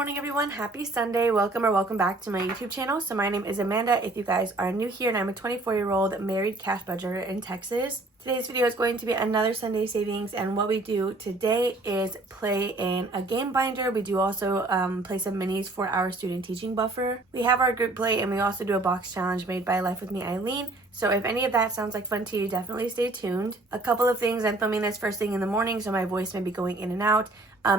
morning everyone. Happy Sunday. Welcome back to my YouTube channel. So my name is Amanda if you guys are new here, and I'm a 24-year-old married cash budgeter in Texas. Today's video is going to be another Sunday savings, and what we do today is play in a game binder. We do also play some minis for our student teaching buffer. We have our group play, and we also do a box challenge made by Life With Me Eileen. So if any of that sounds like fun to you, definitely stay tuned. A couple of things, I'm filming this first thing in the morning, so my voice may be going in and out.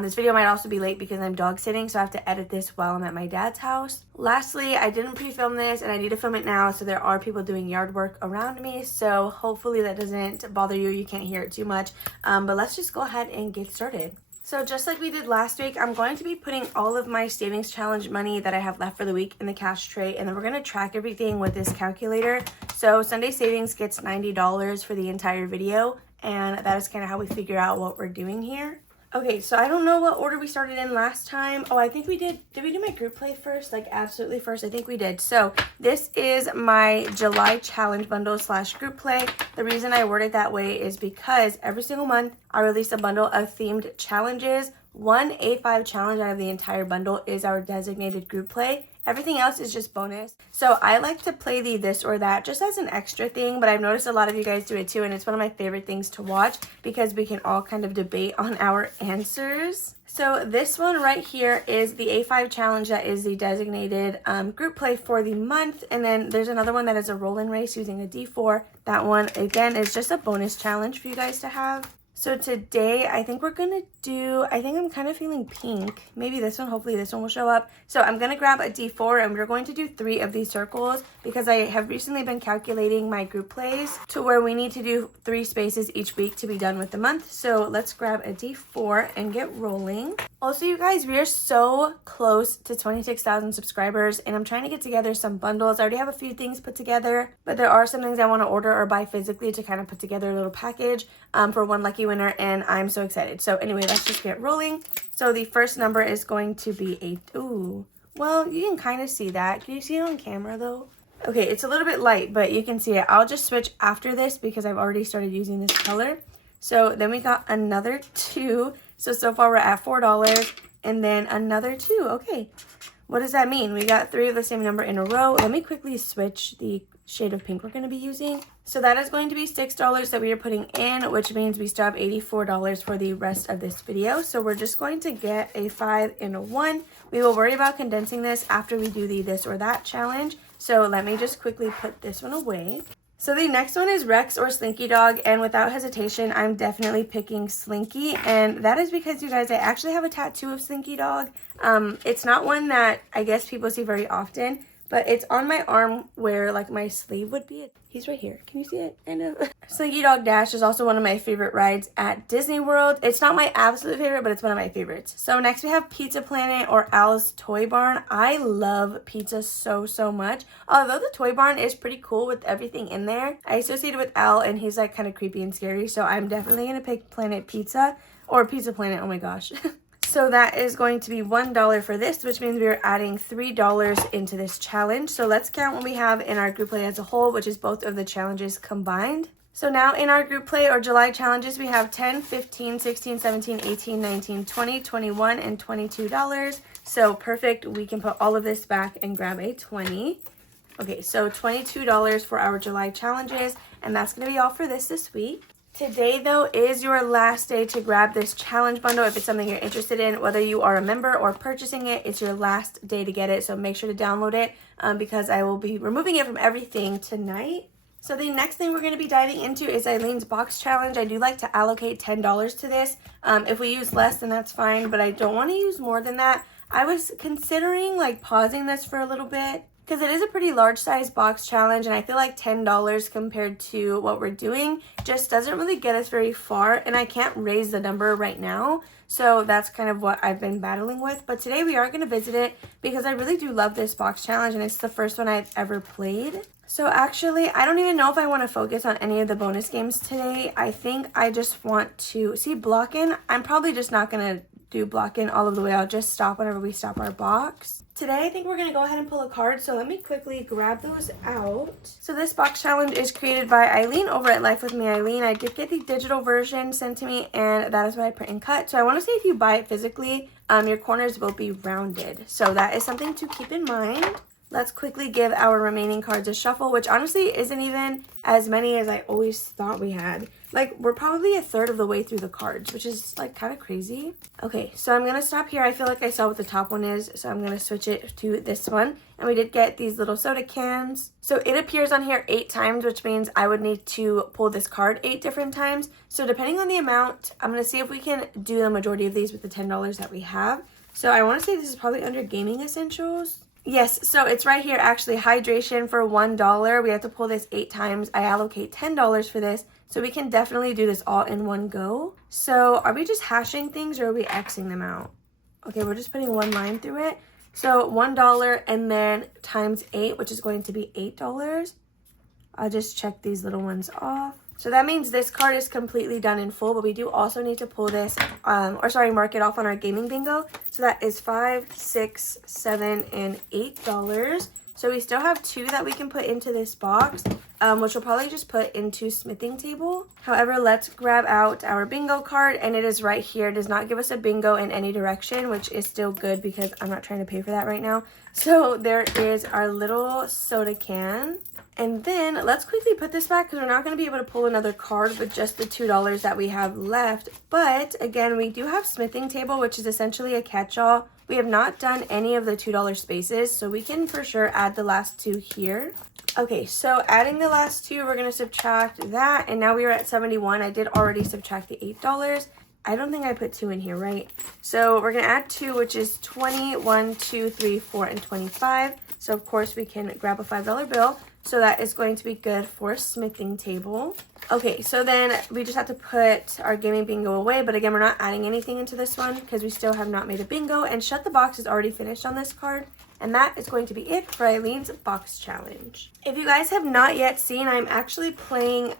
This video might also be late because I'm dog sitting, so I have to edit this while I'm at my dad's house. Lastly, I didn't pre-film this and I need to film it now, so there are people doing yard work around me, so hopefully that doesn't bother you. You can't hear it too much, but let's just go ahead and get started. So just like we did last week, I'm going to be putting all of my savings challenge money that I have left for the week in the cash tray, and then we're going to track everything with this calculator. So Sunday Savings gets $90 for the entire video, and that is kind of how we figure out what we're doing here. Okay, so I don't know what order we started in last time. Oh, I think we did we do my group play first? Like absolutely first? I think we did. So this is my July challenge bundle / group play. The reason I worded that way is because every single month I release a bundle of themed challenges. One A5 challenge out of the entire bundle is our designated group play. Everything else is just bonus. So I like to play the this or that just as an extra thing, but I've noticed a lot of you guys do it too, and it's one of my favorite things to watch because we can all kind of debate on our answers. So this one right here is the A5 challenge that is the designated group play for the month, and then there's another one that is a roll-in race using a D4. That one, again, is just a bonus challenge for you guys to have. So today, I think we're gonna do, I think I'm kind of feeling pink. Maybe this one, hopefully this one will show up. So I'm gonna grab a D4 and we're going to do 3 of these circles because I have recently been calculating my group plays to where we need to do 3 spaces each week to be done with the month. So let's grab a D4 and get rolling. Also, you guys, we are so close to 26,000 subscribers, and I'm trying to get together some bundles. I already have a few things put together, but there are some things I want to order or buy physically to kind of put together a little package for one lucky winner, and I'm so excited. So anyway, let's just get rolling. So the first number is going to be well, you can kind of see that. Can you see it on camera though? Okay, it's a little bit light, but you can see it. I'll just switch after this because I've already started using this color. So then we got another 2. So far we're at $4, and then another 2. Okay, what does that mean? We got 3 of the same number in a row. Let me quickly switch the shade of pink we're going to be using. So that is going to be $6 that we are putting in, which means we still have $84 for the rest of this video. So we're just going to get a 5 and a 1. We will worry about condensing this after we do the this or that challenge. So let me just quickly put this one away. So the next one is Rex or Slinky Dog, and without hesitation, I'm definitely picking Slinky, and that is because, you guys, I actually have a tattoo of Slinky Dog. It's not one that I guess people see very often, but it's on my arm where like my sleeve would be. He's right here. Can you see it? Kind of. Slinky Dog Dash is also one of my favorite rides at Disney World. It's not my absolute favorite, but it's one of my favorites. So next we have Pizza Planet or Al's Toy Barn. I love pizza so much. Although the Toy Barn is pretty cool with everything in there, I associate it with Al, and he's like kind of creepy and scary. So I'm definitely going to pick Planet Pizza or Pizza Planet. Oh my gosh. So that is going to be $1 for this, which means we're adding $3 into this challenge. So let's count what we have in our group play as a whole, which is both of the challenges combined. So now in our group play or July challenges, we have 10, 15, 16, 17, 18, 19, 20, 21, and $22. So perfect. We can put all of this back and grab a 20. Okay, so $22 for our July challenges, and that's going to be all for this week. Today, though, is your last day to grab this challenge bundle. If it's something you're interested in, whether you are a member or purchasing it, it's your last day to get it. So make sure to download it because I will be removing it from everything tonight. So the next thing we're going to be diving into is Eileen's box challenge. I do like to allocate $10 to this. If we use less, then that's fine, but I don't want to use more than that. I was considering like pausing this for a little bit, because it is a pretty large size box challenge, and I feel like $10 compared to what we're doing just doesn't really get us very far, and I can't raise the number right now. So that's kind of what I've been battling with. But today we are going to visit it because I really do love this box challenge, and it's the first one I've ever played. So actually, I don't even know if I want to focus on any of the bonus games today. I think I just want to see blocking. I'm probably just not going to do block in all of the way. I'll just stop whenever we stop our box. Today, I think we're going to go ahead and pull a card, so let me quickly grab those out. So this box challenge is created by Eileen over at Life With Me Eileen. I did get the digital version sent to me, and that is what I print and cut. So I want to say if you buy it physically, your corners will be rounded. So that is something to keep in mind. Let's quickly give our remaining cards a shuffle, which honestly isn't even as many as I always thought we had. Like, we're probably a third of the way through the cards, which is like kind of crazy. Okay, so I'm going to stop here. I feel like I saw what the top one is, so I'm going to switch it to this one. And we did get these little soda cans. So it appears on here 8 times, which means I would need to pull this card 8 different times. So depending on the amount, I'm going to see if we can do the majority of these with the $10 that we have. So I want to say this is probably under gaming essentials. Yes, so it's right here actually, hydration for $1. We have to pull this 8 times. I allocate $10 for this, so we can definitely do this all in one go. So are we just hashing things or are we Xing them out? Okay, we're just putting one line through it. So $1 and then times 8, which is going to be $8. I'll just check these little ones off. So that means this card is completely done in full, but we do also need to pull this, mark it off on our gaming bingo. So that is $5, $6, $7, and $8. So we still have 2 that we can put into this box, which we'll probably just put into smithing table. However, let's grab out our bingo card, and it is right here. It does not give us a bingo in any direction, which is still good because I'm not trying to pay for that right now. So there is our little soda can. And then let's quickly put this back because we're not going to be able to pull another card with just the $2 that we have left. But again, we do have smithing table, which is essentially a catch-all. We have not done any of the $2 spaces, so we can for sure add the last 2 here. Okay, so adding the last 2, we're going to subtract that, and now we are at 71. I did already subtract the $8. I don't think I put 2 in here, right? So we're going to add 2, which is 20, 1, 2, 3, 4, and 25. So of course we can grab a $5 bill. So that is going to be good for smithing table. Okay, so then we just have to put our gaming bingo away. But again, we're not adding anything into this one because we still have not made a bingo. And Shut the Box is already finished on this card. And that is going to be it for Eileen's box challenge. If you guys have not yet seen, I'm actually playing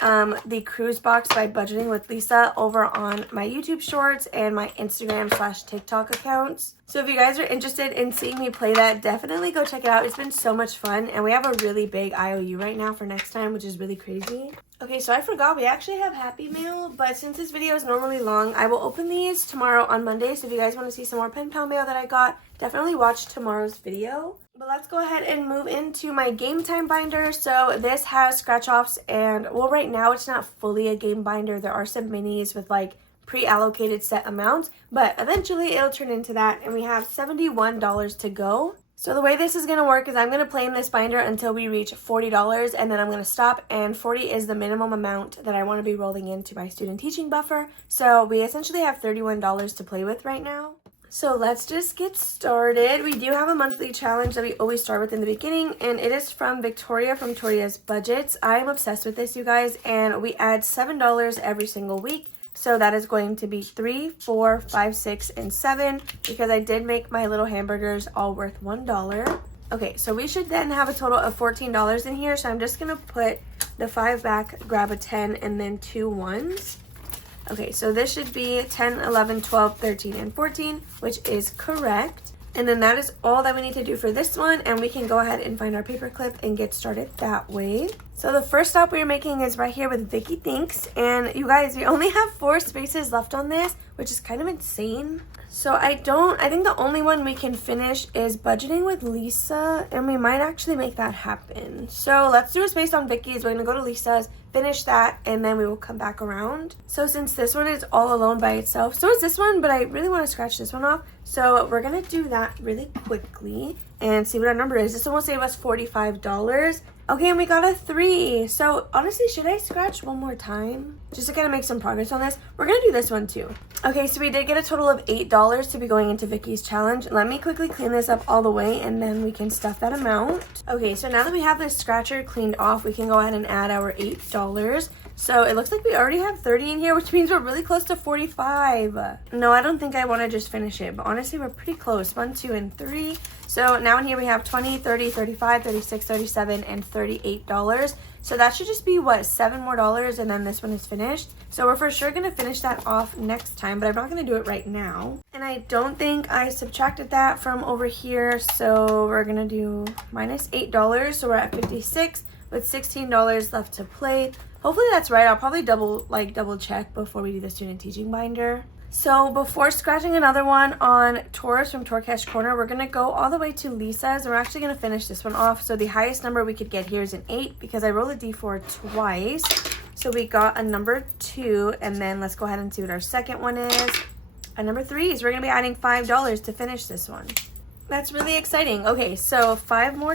the cruise box by Budgeting with Lisa over on my YouTube shorts and my Instagram/TikTok accounts. So if you guys are interested in seeing me play that, definitely go check it out. It's been so much fun, and we have a really big IOU right now for next time, which is really crazy. Okay, so I forgot we actually have Happy Mail, but since this video is normally long, I will open these tomorrow on Monday. So if you guys want to see some more pen pal mail that I got, definitely watch tomorrow's video. But let's go ahead and move into my game time binder. So this has scratch offs, and well, right now it's not fully a game binder. There are some minis with like pre-allocated set amounts, but eventually it'll turn into that, and we have $71 to go. So the way this is going to work is I'm going to play in this binder until we reach $40, and then I'm going to stop, and 40 is the minimum amount that I want to be rolling into my student teaching buffer. So we essentially have $31 to play with right now. So let's just get started. We do have a monthly challenge that we always start with in the beginning, and it is from Victoria from Toria's Budgets. I am obsessed with this, you guys, and we add $7 every single week. So that is going to be 3, 4, 5, 6, and 7 because I did make my little hamburgers all worth $1. Okay, so we should then have a total of $14 in here. So I'm just going to put the 5 back, grab a 10, and then 2 ones. Okay, so this should be 10, 11, 12, 13, and 14, which is correct. And then that is all that we need to do for this one, and we can go ahead and find our paper clip and get started that way. So the first stop we're making is right here with Vicky Thinks, and you guys, we only have 4 spaces left on this, which is kind of insane. So I think the only one we can finish is Budgeting with Lisa, and we might actually make that happen. So let's do a space on Vicky's. We're gonna go to Lisa's, finish that, and then we will come back around. So since this one is all alone by itself, so is this one, but I really want to scratch this one off. So we're gonna do that really quickly and see what our number is. This one will save us $45. Okay, and we got a 3. So honestly, should I scratch one more time? Just to kind of make some progress on this. We're gonna do this one too. Okay, so we did get a total of $8 to be going into Vicky's challenge. Let me quickly clean this up all the way, and then we can stuff that amount. Okay, so now that we have this scratcher cleaned off, we can go ahead and add our $8. So it looks like we already have 30 in here, which means we're really close to 45. No, I don't think I want to just finish it, but honestly, we're pretty close. 1, 2, and 3. So now in here we have 20, 30, 35, 36, 37, and $38. So that should just be, what, $7 more, and then this one is finished. So we're for sure going to finish that off next time, but I'm not going to do it right now. And I don't think I subtracted that from over here, so we're going to do minus $8. So we're at $56 with $16 left to play. Hopefully that's right. I'll probably double check before we do the student teaching binder. So before scratching another one on Taurus from Torkesh Corner, we're going to go all the way to Lisa's, and we're actually going to finish this one off. So the highest number we could get here is an 8 because I rolled a d4 twice. So we got a number 2, and then let's go ahead and see what our second one is. A number 3, so we're going to be adding $5 to finish this one. That's really exciting. Okay, so $5 more,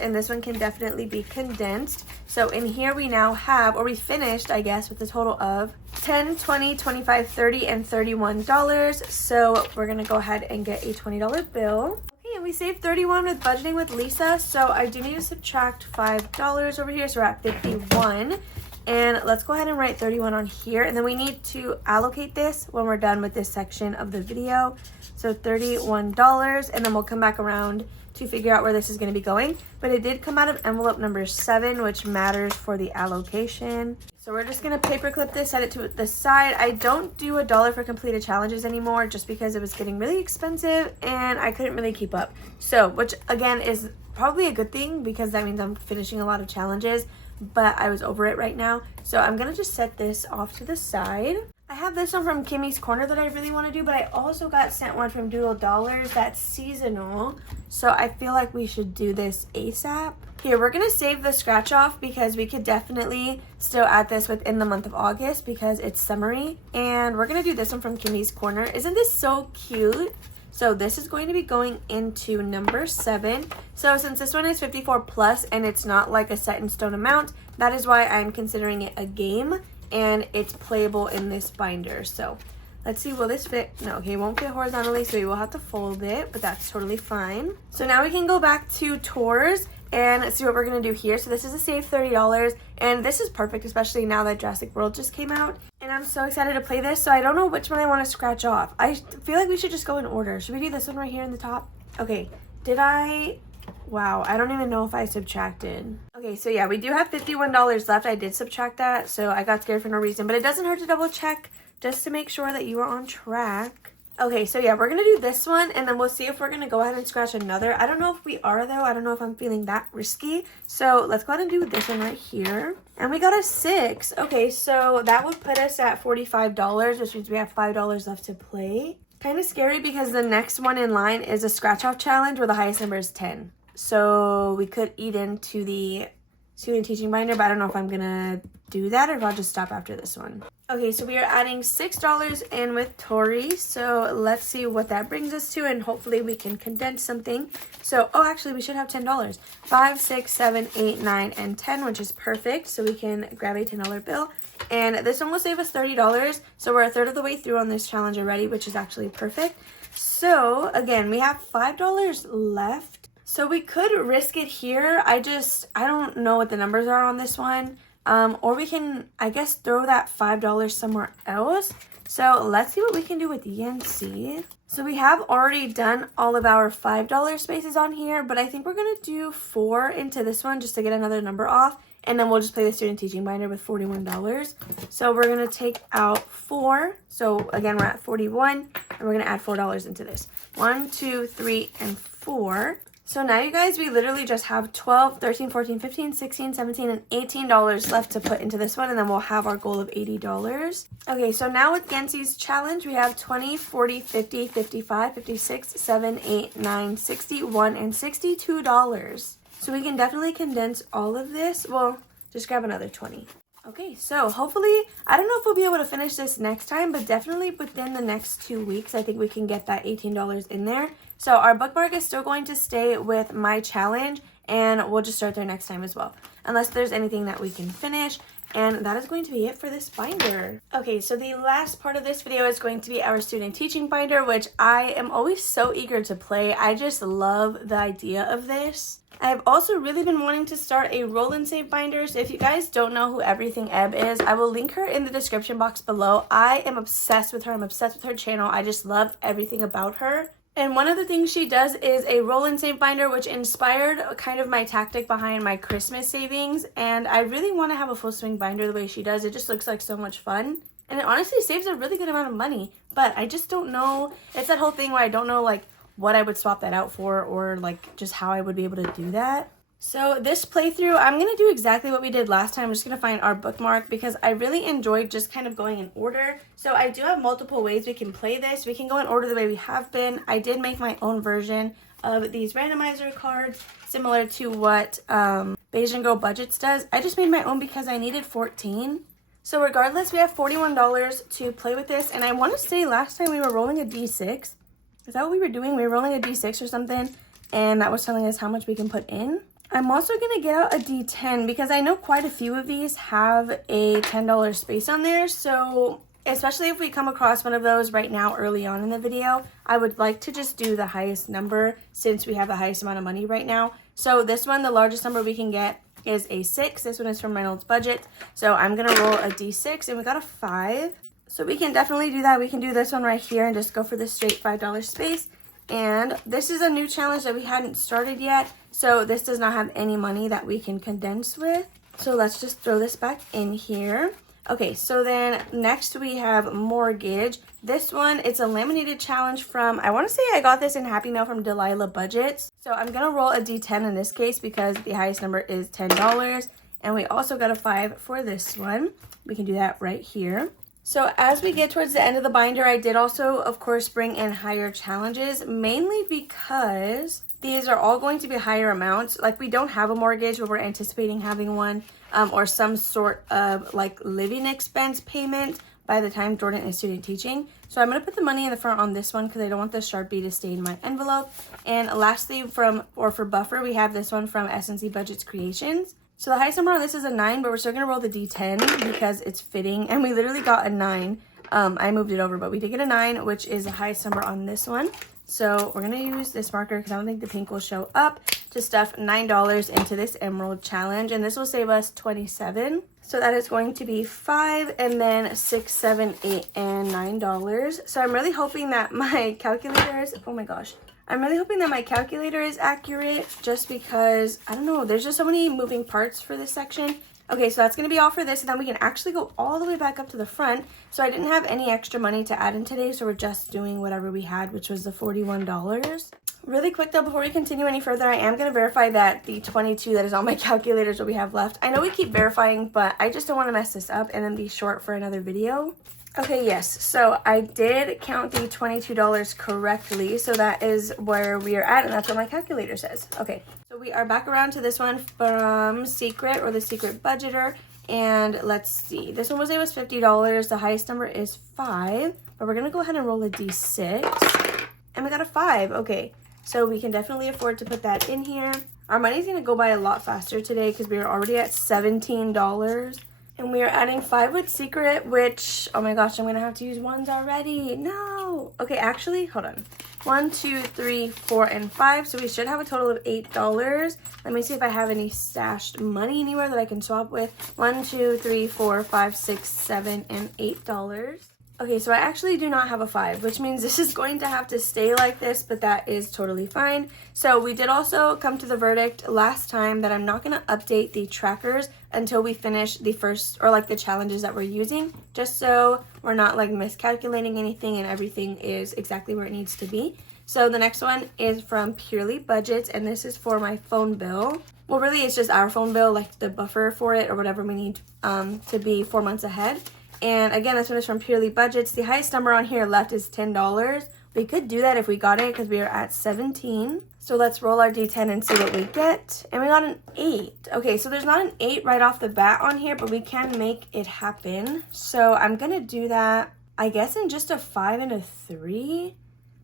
and this one can definitely be condensed. So in here we now have, or we finished, I guess, with a total of $10, $20, $25, $30, and $31. So we're gonna go ahead and get a $20 bill. Okay, and we saved $31 with budgeting with Lisa. So I do need to subtract $5 over here, so we're at $51. And let's go ahead and write 31 on here, and then we need to allocate this when we're done with this section of the video. So $31, and then we'll come back around to figure out where this is going to be going. But it did come out of envelope number 7, which matters for the allocation. So we're just going to paperclip this, set it to the side. I don't do $1 for completed challenges anymore just because it was getting really expensive and I couldn't really keep up. So, which again is probably a good thing because that means I'm finishing a lot of challenges, but I was over it right now. So I'm going to just set this off to the side. I have this one from Kimmy's Corner that I really want to do, but I also got sent one from Doodle Dollars that's seasonal. So I feel like we should do this ASAP. Here, we're going to save the scratch off because we could definitely still add this within the month of August because it's summery. And we're going to do this one from Kimmy's Corner. Isn't this so cute? So this is going to be going into number 7. So since this one is 54 plus and it's not like a set in stone amount, that is why I'm considering it a game and it's playable in this binder. So let's see, will this fit? No, okay, it won't fit horizontally, so we will have to fold it, but that's totally fine. So now we can go back to tours and see what we're gonna do here. So this is a save $30, and this is perfect, especially now that Jurassic World just came out. And I'm so excited to play this, so I don't know which one I want to scratch off. I feel like we should just go in order. Should we do this one right here in the top? Okay, did I? Wow, I don't even know if I subtracted. Okay, so yeah, we do have $51 left. I did subtract that, so I got scared for no reason, but it doesn't hurt to double check just to make sure that you are on track. Okay, so yeah, we're gonna do this one, and then we'll see if we're gonna go ahead and scratch another. I don't know if we are, though. I don't know if I'm feeling that risky. So let's go ahead and do this one right here. And we got a 6. Okay, so that would put us at $45, which means we have $5 left to play. Kind of scary because the nech one in line is a scratch-off challenge where the highest number is 10. So we could eat into the student teaching binder, but I don't know if I'm gonna do that or if I'll just stop after this one. Okay, so we are adding $6 in with Tori. So let's see what that brings us to, and hopefully we can condense something. So, oh, actually we should have $10. 5, 6, 7, 8, 9, and 10, which is perfect. So we can grab a $10 bill. And this one will save us $30. So we're a third of the way through on this challenge already, which is actually perfect. So again, we have $5 left. So we could risk it here. I don't know what the numbers are on this one. Or we can, I guess, throw that $5 somewhere else. So let's see what we can do with Yancy. So we have already done all of our $5 spaces on here, but I think we're going to do 4 into this one just to get another number off. And then we'll just play the student teaching binder with $41. So we're going to take out 4. So again, we're at 41, and we're going to add $4 into this. 1, 2, 3, and 4. So now, you guys, we literally just have 12, 13, 14, 15, 16, 17, and $18 left to put into this one, and then we'll have our goal of $80. Okay, so now with Yancy's challenge, we have 20, 40, 50, 55, 56, 7, 8, 9, 61, and $62. So we can definitely condense all of this. Well, just grab another 20. Okay, so hopefully, I don't know if we'll be able to finish this next time, but definitely within the next 2 weeks, I think we can get that $18 in there. So our bookmark is still going to stay with my challenge, and we'll just start there next time as well, unless there's anything that we can finish. And that is going to be it for this binder. Okay, so the last part of this video is going to be our student teaching binder, which I am always so eager to play. I just love the idea of this. I've also really been wanting to start a roll and save binder. So if you guys don't know who EverythingEb is, I will link her in the description box below. I am obsessed with her. I'm obsessed with her channel. I just love everything about her. And one of the things she does is a roll and save binder, which inspired kind of my tactic behind my Christmas savings. And I really want to have a full swing binder the way she does. It just looks like so much fun. And it honestly saves a really good amount of money. But I just don't know. It's that whole thing where I don't know like what I would swap that out for, or like just how I would be able to do that. So this playthrough, I'm going to do exactly what we did last time. I'm just going to find our bookmark because I really enjoyed just kind of going in order. So I do have multiple ways we can play this. We can go in order the way we have been. I did make my own version of these randomizer cards, similar to what Beige & Girl Budgets does. I just made my own because I needed 14. So regardless, we have $41 to play with this. And I want to say last time we were rolling a D6. Is that what we were doing? We were rolling a D6 or something. And that was telling us how much we can put in. I'm also going to get out a D10 because I know quite a few of these have a $10 space on there. So especially if we come across one of those right now early on in the video, I would like to just do the highest number since we have the highest amount of money right now. So this one, the largest number we can get is a 6. This one is from Reynolds Budget. So I'm going to roll a D6 and we got a 5. So we can definitely do that. We can do this one right here and just go for the straight $5 space. And this is a new challenge that we hadn't started yet. So this does not have any money that we can condense with. So let's just throw this back in here. Okay, so then next we have mortgage. This one, it's a laminated challenge from, I want to say I got this in Happy Mail from Delilah Budgets. So I'm going to roll a D10 in this case because the highest number is $10. And we also got a 5 for this one. We can do that right here. So as we get towards the end of the binder, I did also, of course, bring in higher challenges, mainly because these are all going to be higher amounts. Like we don't have a mortgage, but we're anticipating having one, or some sort of like living expense payment by the time Jordan is student teaching. So I'm going to put the money in the front on this one because I don't want the Sharpie to stay in my envelope. And lastly, for buffer, we have this one from S&C Budgets Creations. So the highest number on this is a 9, but we're still going to roll the D10 because it's fitting. And we literally got a 9. I moved it over, but we did get a 9, which is the highest number on this one. So we're going to use this marker because I don't think the pink will show up to stuff $9 into this emerald challenge. And this will save us 27. So that is going to be 5 and then $6, $7, $8, and $9. So I'm really hoping that my calculator is, oh my gosh. I'm really hoping that my calculator is accurate just because, I don't know, there's just so many moving parts for this section. Okay, so that's going to be all for this, and then we can actually go all the way back up to the front. So I didn't have any extra money to add in today, so we're just doing whatever we had, which was the $41. Really quick though, before we continue any further, I am going to verify that the 22 that is on my calculator is what we have left. I know we keep verifying, but I just don't want to mess this up and then be short for another video. Okay, yes, so I did count the $22 correctly, so that is where we are at, and that's what my calculator says. Okay, so we are back around to this one from Secret, or the Secret Budgeter, and let's see. This one was $50, the highest number is 5, but we're going to go ahead and roll a D6, and we got a 5. Okay, so we can definitely afford to put that in here. Our money's going to go by a lot faster today because we are already at $17. And we are adding 5 with Secret, which, oh my gosh, I'm going to have to use ones already. No. Okay, actually, hold on. 1, 2, 3, 4, and 5. So we should have a total of $8. Let me see if I have any stashed money anywhere that I can swap with. 1, 2, 3, 4, 5, 6, 7, and $8. Okay, so I actually do not have a 5, which means this is going to have to stay like this, but that is totally fine. So we did also come to the verdict last time that I'm not going to update the trackers until we finish the first, or like the challenges that we're using, just so we're not like miscalculating anything and everything is exactly where it needs to be. So the next one is from Purely Budgets, and this is for my phone bill. Well, really, it's just our phone bill, like the buffer for it or whatever we need to be 4 months ahead. And again, this one is from Purely Budgets. The highest number on here left is $10. We could do that if we got it because we are at 17. So let's roll our D10 and see what we get. And we got an 8. Okay, so there's not an 8 right off the bat on here, but we can make it happen. So I'm going to do that, I guess, in just a 5 and a 3.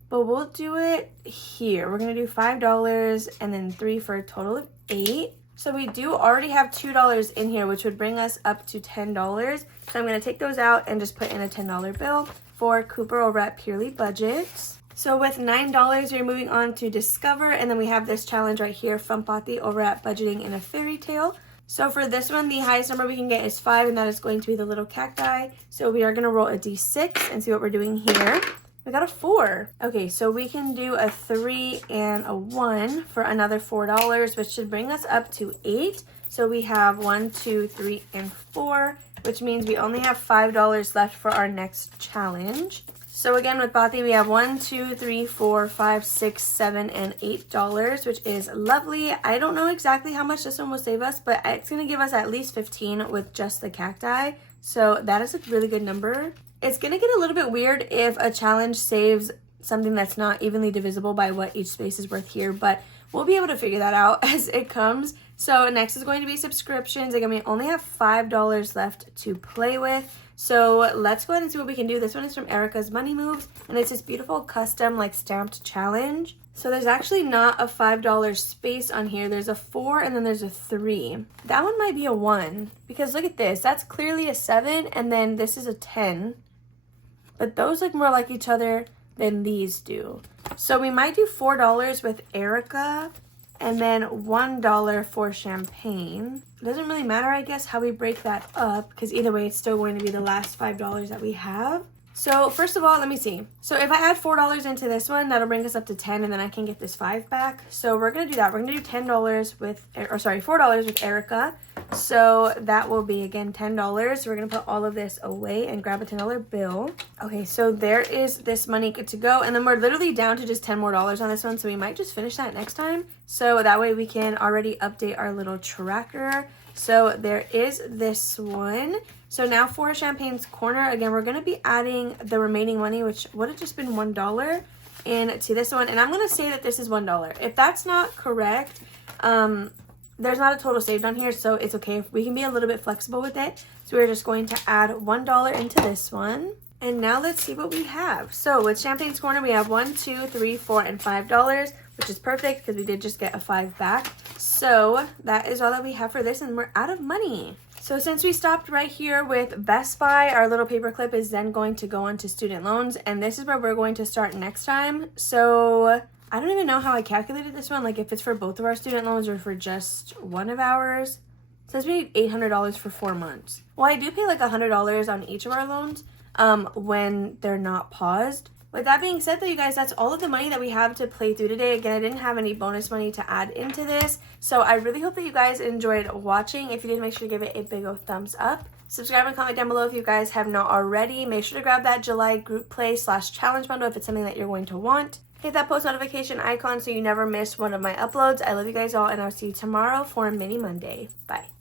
But we'll do it here. We're going to do $5 and then 3 for a total of 8. So we do already have $2 in here, which would bring us up to $10. So I'm going to take those out and just put in a $10 bill for Cooper over at Purely Budgets. So with $9, we're moving on to Discover, and then we have this challenge right here from Pothy over at Budgeting in a Fairy Tale. So for this one, the highest number we can get is 5, and that is going to be the little cacti. So we are going to roll a D6 and see what we're doing here. We got a 4. Okay, so we can do a 3 and a 1 for another $4, which should bring us up to 8. So we have 1, 2, 3, and 4, which means we only have $5 left for our next challenge. So again, with Bati, we have 1, 2, 3, 4, 5, 6, 7, and $8, which is lovely. I don't know exactly how much this one will save us, but it's going to give us at least 15 with just the cacti. So that is a really good number. It's going to get a little bit weird if a challenge saves something that's not evenly divisible by what each space is worth here, but we'll be able to figure that out as it comes. So next is going to be subscriptions. Again, we only have $5 left to play with. So let's go ahead and see what we can do. This one is from Erica's Money Moves, and it's this beautiful custom like stamped challenge. So there's actually not a $5 space on here. There's a 4 and then there's a 3. That one might be a 1 because look at this. That's clearly a 7 and then this is a 10. But those look more like each other than these do. So we might do $4 with Erica and then $1 for champagne. It doesn't really matter, I guess, how we break that up because either way, it's still going to be the last $5 that we have. So first of all, let me see. So if I add $4 into this one, that'll bring us up to 10 and then I can get this 5 back. So we're going to do that. We're going to do $4 with Erica. So that will be, again, $10. So we're going to put all of this away and grab a $10 bill. Okay, so there is this money good to go. And then we're literally down to just $10 more on this one. So we might just finish that next time. So that way we can already update our little tracker. So there is this one. So now for Champagne's Corner, again, we're going to be adding the remaining money, which would have just been $1, into this one. And I'm going to say that this is $1. If that's not correct, there's not a total saved on here, so it's okay. We can be a little bit flexible with it. So we're just going to add $1 into this one. And now let's see what we have. So with Champagne's Corner, we have 1, 2, 3, 4, and $5, which is perfect because we did just get a 5 back. So that is all that we have for this, and we're out of money. So since we stopped right here with Best Buy, our little paperclip is then going to go on to student loans, and this is where we're going to start next time. So I don't even know how I calculated this one, like if it's for both of our student loans or for just one of ours. It says we need $800 for 4 months. Well, I do pay like $100 on each of our loans when they're not paused. With that being said, though, you guys, that's all of the money that we have to play through today. Again, I didn't have any bonus money to add into this. So I really hope that you guys enjoyed watching. If you did, make sure to give it a big old thumbs up. Subscribe and comment down below if you guys have not already. Make sure to grab that July group play / challenge bundle if it's something that you're going to want. Hit that post notification icon so you never miss one of my uploads. I love you guys all, and I'll see you tomorrow for Mini Monday. Bye.